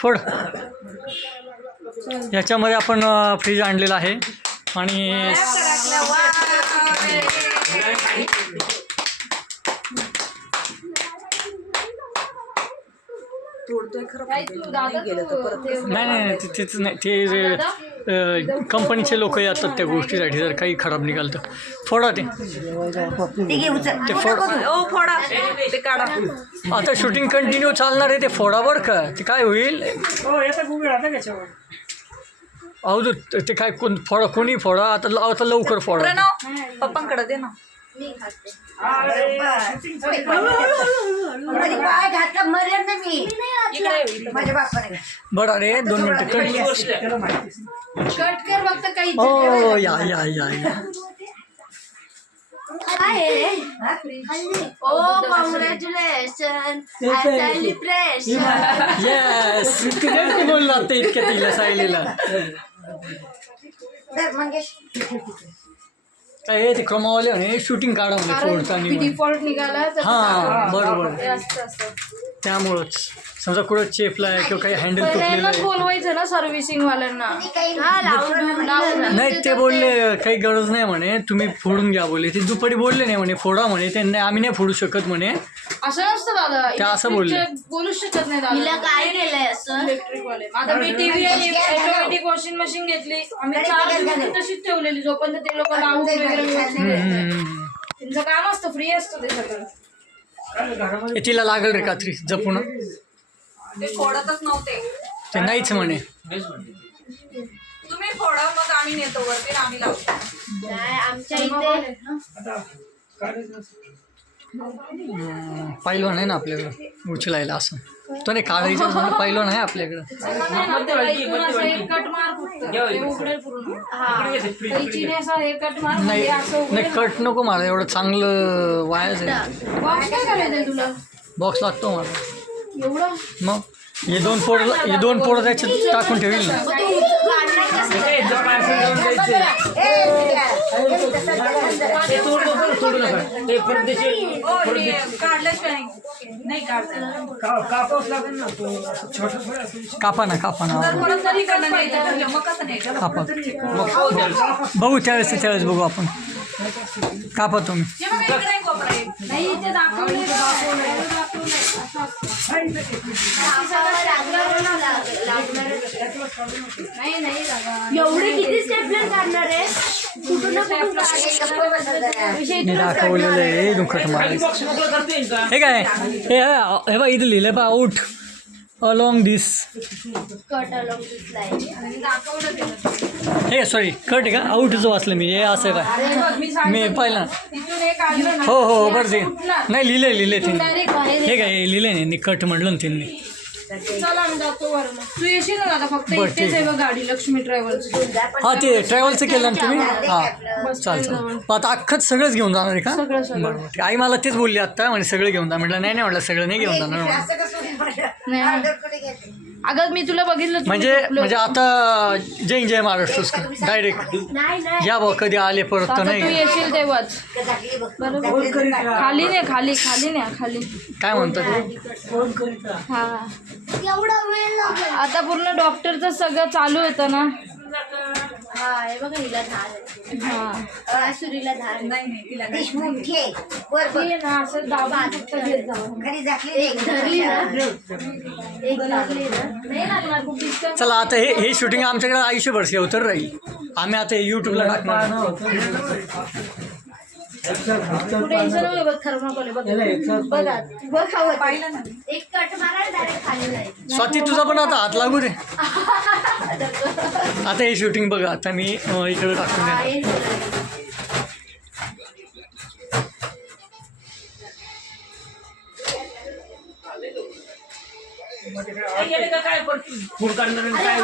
फोड. याच्यामध्ये आपण फ्रीज आणलेला आहे आणि नाही तिथेच नाही ते कंपनीचे लोक येतात त्या गोष्टीसाठी जर काही खराब निघालं तर. फोडा ते फोडा. आता शूटिंग कंटिन्यू चालणार आहे ते फोडा बरं का. ते काय होईल अहो ते काय फोडा कोणी फोडा आता लवकर फोडा. पप्पांकडे दे ना. बरं अरे 2 मिनिटं कट कर फक्त काही. हो या कॉंग्रॅच्युलेशन सेलिब्रेशन. येस किती बोलला ते इतक्या तिला सायलीला. काय ते क्रमावाले म्हणे शूटिंग काढा म्हणे फोडताना. डिफॉल्ट निघाला. हां बरोबर. त्यामुळंच समजा कुठं चेपला आहे किंवा काही हँडल तुटलेलं आहे बोलवायचं ना सर्व्हिसिंग वाल्यांना. नाही ते बोलले काही गरज नाही म्हणे तुम्ही फोडून घ्या बोलले. ते दुपारी बोलले नाही म्हणे फोडा म्हणे ते आम्ही नाही फोडू शकत म्हणे. असं नसतं दादा. त्या असं बोलले. बोलूच शकत नाही दादा. काय केलंय असं इलेक्ट्रिक वाले. आता मी टीव्ही आणि ऑटोमॅटिक वॉशिंग मशीन घेतली. आम्ही 4 दिवस तशीच ठेवलेली जोपर्यंत ते लोक लावून वगैरे त्यांचं काम असतं. फ्री असतं ते सगळं. तिला लागल रे कात्री जपून. ते फोडतच नव्हते ते नाहीच म्हणे. तुम्ही फोडा मग आम्ही नेतो वरती आम्ही लावतो. आमच्या इथे पाहिलं नाही ना आपल्याकडं उचलायला असं. तो नाही काढायचं म्हणून पाहिलं नाही आपल्याकडं. नाही कट नको मला एवढं चांगलं वायाच आहे. बॉक्स लागतो मला एवढं. मग हे 2 पोरं त्याच्यात टाकून ठेवील ना. कापा ना कापा बघू त्यावेळेस बघू आपण. कापा तुम्ही. एवढे किती स्टेपलर काढणार आहे. मी दाखवलेलं आहे दुखट मारायचं. हे काय हे बा इथं लिहिलं बा आउट अलॉंग दिस. हे सॉरी कट आहे का आउटचं वाचलं मी. हे असं काय मी पाहिलं. हो बरं ते नाही लिहिले तिने. हे काय लिहिले नाही कट म्हटलं ना त्यांनी. चला आम्ही जातो वर. तू येशील ना दादा फक्त इथेच आहे बघ गाडी लक्ष्मी ट्रॅव्हल्स. हां ते ट्रॅव्हलचं केलं ना तुम्ही. हां चालतं. आता अख्खंच सगळंच घेऊन जाणार आहे का. बरोबर. आई मला तेच बोलली आत्ता म्हणजे सगळं घेऊन जा. म्हटलं नाही म्हटलं सगळं नाही घेऊन जाणार. अगं मी तुला बघितलं म्हणजे आता जय महाराष्ट्र डायरेक्ट या बघ कधी आले परत तर नाही. तू येशील तेव्हाच. खाली नाही खाली काय म्हणतात. हा आता पूर्ण डॉक्टरचं सगळं चालू होतं ना. चला आता हे शूटिंग आमच्याकडे आयुष्यभर सेवतर राहील. आम्ही आता युट्यूबला टाकणार. स्वाती तुझा पण आता हात लागू दे. आता हे शूटिंग बघा आता मी इकडे टाकून द्या. काय फूड काढणार काय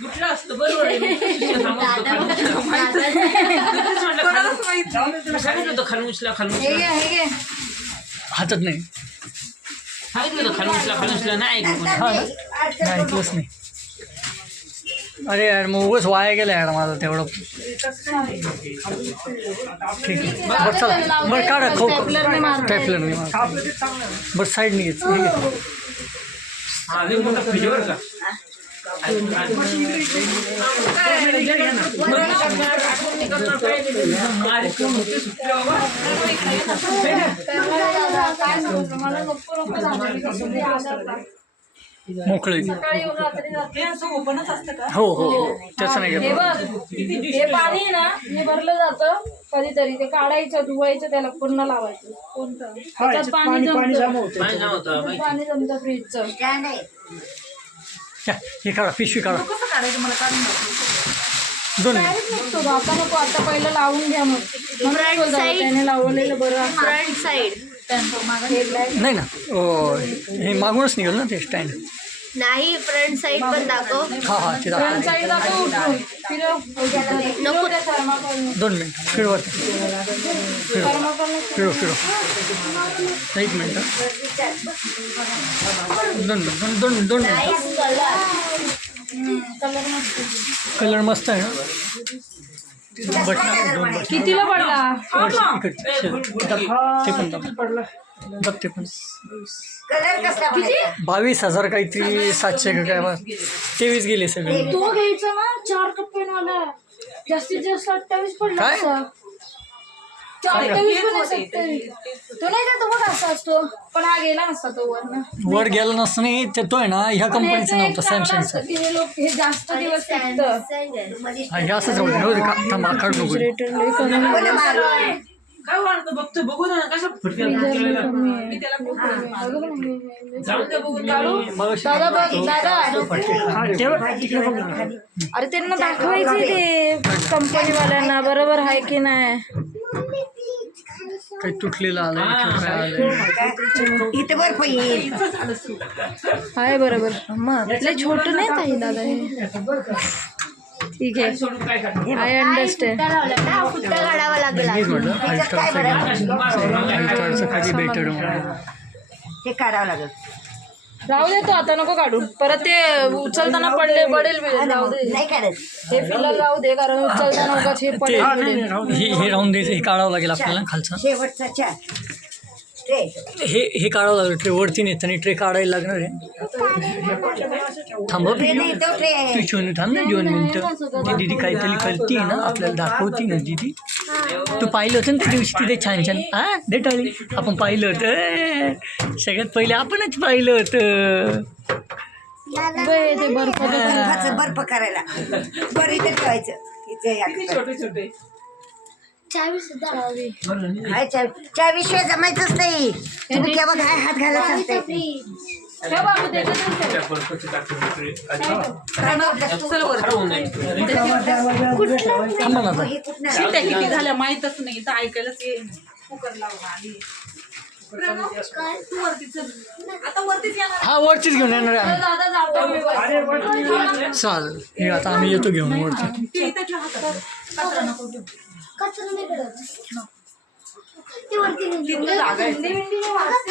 कुठलं असतं बरोबर. खालमुसला हातात नाही सांगितलं खालमुसला नाही ऐकलंच नाही. अरे यार मग उगाच वाया गेलं यार माझं तेवढं. ठीक आहे बरं चला बरं काढा खाऊ स्टेपलरने मारता स्टेपलर नाही बरं साईडने घे ठीक आहे. हा लय मोठा फ्रीज बरं का. काय सांगू मला नको नको झालं मोकळे सकाळी येऊन रात्री जाते. हो हो त्याचं नाही हे घ्या. बघ हे पाणी आहे ना हे भरलं जातं कधीतरी ते काढायचं धुवायचं त्याला पुन्हा लावायचं कोणतं त्याच्यात पाणी जमतं पाणी जमतं माहिती. पाणी जमतं फ्रीजचं हे काढा पिशवी काढा 2 मिनिट. डायरेक्ट नसतो तो. आता नको आता पहिलं लावून घ्या मग म्हणून बोलतो, त्याने लावलेलं बरं असतं. फ्रंट साइड नाही ना हे मागूनच निघाल ना ते स्टँड. नाही फ्रंट साइड पण दाखव. हां हां ते फ्रंट साईड दाखव उठून फिरव नको त्या थर्माकोल 2 मिनिट फिरवत फिरव फिरव 1 मिनिट 2 मिनिट. कलर मस्त कलर मस्त आहे ना बटन 2 बटन कितीला पडला ते पण दाब ते पण कलर कसला म्हणायचा? 22,000 काहीतरी 700 का काय बा. 23 गेले सगळे. तो घ्यायचा ना 4 कप्प्यावाला जास्तीत जास्त 28 पडला काय? असा. 28 पण आहे 27. तो नाही का तो बघ असा असतो पण हा गेला नसता तो वरनं. वर गेला नसतं नाही ते तो आहे ना ह्या पण कंपनीचा याचं एक नव्हता चांगलं सॅमसंगचा. असतं की हे लोक हे जास्त दिवस टिकतं. हे असंच राहू दे का थांबा काढ नको. कोणी मारलं? काय वाटतं बघतो बघू ना कसं फुटके जाऊन दे बघून दादा बघ दादा अरे त्यांना दाखवायचे ते कंपनीवाल्यांना बरोबर आहे की नाही. काही तुटलेलं आलंय किंवा काय आलंय. इथं बर्फ येईल. आहे बरोबर मग लय छोटं नाही ताई दादा हे. ठीक आहे सोडून काय करणार. I understand. फुट्टा काढावा लागेल. हेच म्हटलं अल्ट्राचं कधी बेटर हे काढावं लागेल. राहू दे तो आता नको काढू परत ते उचलताना पडले पडेल बिडेल राहू दे. नाही काढत. हे फिलहाल राहू दे कारण उचलताना उगाच हे ते पडेल बिडेल. हे राहून द्यायचं हे काढावं लागेल आपल्याला खालचं. शेवटचा 4 ट्रे. हे काढावं लागेल ट्रे वरती नेताना ट्रे काढायला लागणार आहे. थांबव ट्रे नाही तो ट्रे आहे. तू शिवून थांब ना 2 मिनिटं. ती दीदी काहीतरी करते ना आपल्याला दाखवती ना दीदी. तू पाहिलं होतं ना त्या दिवशी तिथे छान छान हां देटाळी आपण पाहिलं होतं. सगळ्यात पहिले आपणच पाहिलं होतं. ते बर्फ बर्फाचं बर्फ करायला बरं इथं ठेवायचं. इथे या- छोटे छोटे चावी सुद्धा हाय च्या विषय जमायचंच नाही. तुम्ही केव्हा काय हात घालत असते. हे बाबू त्याच्यातच त्या बर्फाचे टाकून इकडे. थांबा ना आता. हे कुठनं किती झाल्या माहीतच नाही तर ऐकायलाच येईल. कुकर लावून आली आता वरतीच येणार. हा वरतीच घेऊन येणार आहे आम्ही. दादा जातो मी. चालेल हे आता आम्ही येतो घेऊन वरती. ते इथे ठेव हातात. कचरा नको घेऊ. कचरा नाही पडत. ते वरती तिथलं जागा आहे. हिंदी बिंदी नाही वाचते.